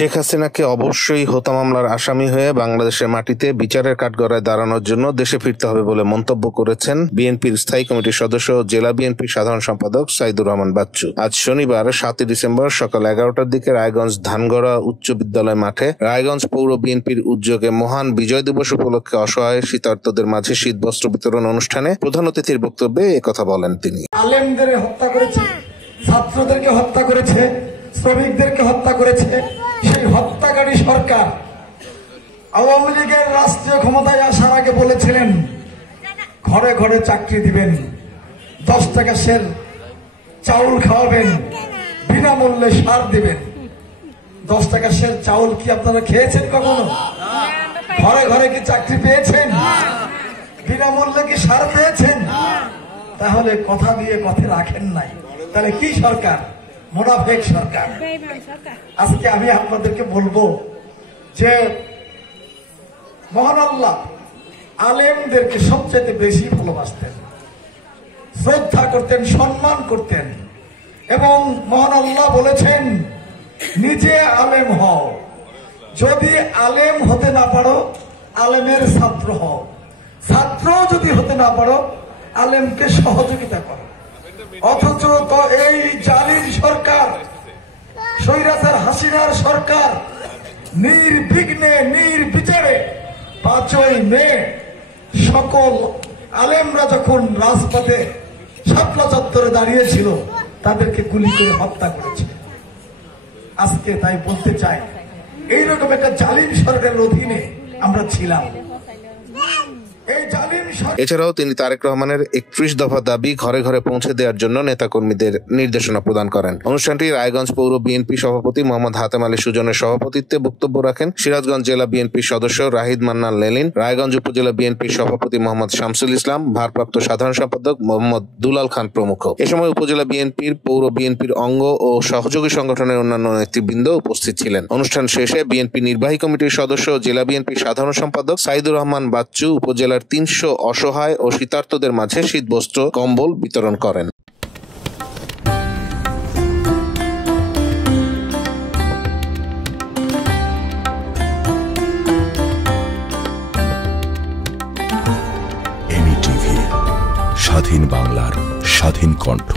শেখ হাসিনাকে অবশ্যই হত্যা মামলার আসামি হয়ে বাংলাদেশের মাটিতে বিচারের কাঠগড়ায় দাঁড়ানোর জন্য দেশে ফিরতে হবে বলে মন্তব্য করেছেন বিএনপির স্থায়ী কমিটির সদস্য ও জেলা বিএনপির সাধারণ সম্পাদক সাইদুর রহমান বাচ্চু। আজ শনিবার 7 ডিসেম্বর সকাল 11টার দিকে রায়গঞ্জ ধানগড়া উচ্চ বিদ্যালয় মাঠে রায়গঞ্জ পৌর বিএনপির উদ্যোগে মহান বিজয় দিবস উপলক্ষে অসহায় শীতার্তদের মাঝে শীতবস্ত্র বিতরণ অনুষ্ঠানে প্রধান অতিথির বক্তব্যে একথা বলেন তিনি। আলেমদের হত্যা করেছে, ছাত্রদেরকে হত্যা করেছে, শ্রমিকদেরকে হত্যা করেছে। সেই হত্যাকারী সরকার আওয়ামী লীগের রাষ্ট্রীয় ক্ষমতায় আসার আগে বলেছিলেন ঘরে ঘরে চাকরি দিবেন, 10 টাকা সের চাউল খাওয়াবেন, বিনামূল্যে সার দিবেন। 10 টাকা সের চাউল কি আপনারা খেয়েছেন কখনো? ঘরে ঘরে কি চাকরি পেয়েছেন? বিনামূল্যে কি সার পেয়েছেন? তাহলে কথা দিয়ে কথা রাখেন নাই। তাহলে কি সরকার? মুনাফেক সরকার। আজকে আমি আপনাদেরকে বলবো যে মহান আল্লাহ আলেমদেরকে সবচেয়ে বেশি ভালোবাসতেন, শ্রদ্ধা করতেন, সম্মান করতেন। এবং মহান আল্লাহ বলেছেন নিজে আলেম হও, যদি আলেম হতে না পারো আলেমের ছাত্র হও, ছাত্র যদি হতে না পারো আলেমকে সহযোগিতা করো। অথচ তো এই জালিম সরকার, স্বৈরাচার হাসিনার সরকার নির্বিঘ্নে নির্বিচারে 5ই মে সকল আলেমরা যখন রাজপথে শাপলা চত্বরে দাঁড়িয়েছিল তাদেরকে গুলি করে হত্যা করেছে। আজকে তাই বলতে চাই এইরকম একটা জালিম সরকারের অধীনে আমরা ছিলাম। এছাড়াও তিনি তারেক রহমানের 31 দফা দাবি ঘরে ঘরে পৌঁছে দেওয়ার জন্য নেতাকর্মীদের নির্দেশনা প্রদান করেন। অনুষ্ঠানটি রায়গঞ্জ পৌর বিএনপি সভাপতি মোহাম্মদ হাতেম আলী সুজনের সভাপতিত্বে বক্তব্য রাখেন সিরাজগঞ্জ জেলা বিএনপির সদস্য রাহিদ মান্নান লেলিন, রায়গঞ্জ উপজেলা বিএনপির সভাপতি মোহাম্মদ শামসুল ইসলাম, ভারপ্রাপ্ত সাধারণ সম্পাদক মোহাম্মদ দুলাল খান প্রমুখ। এ সময় উপজেলা বিএনপির, পৌর বিএনপির অঙ্গ ও সহযোগী সংগঠনের অন্যান্য নেতৃবৃন্দ উপস্থিত ছিলেন। অনুষ্ঠান শেষে বিএনপি নির্বাহী কমিটির সদস্য ও জেলা বিএনপির সাধারণ সম্পাদক সাইদুর রহমান বাচ্চু উপজেলার 300 অসহায় ও শীতার্তদের মাঝে শীতবস্ত্র, কম্বল বিতরণ করেন। এমই টিভি, স্বাধীন বাংলার স্বাধীন কণ্ঠ।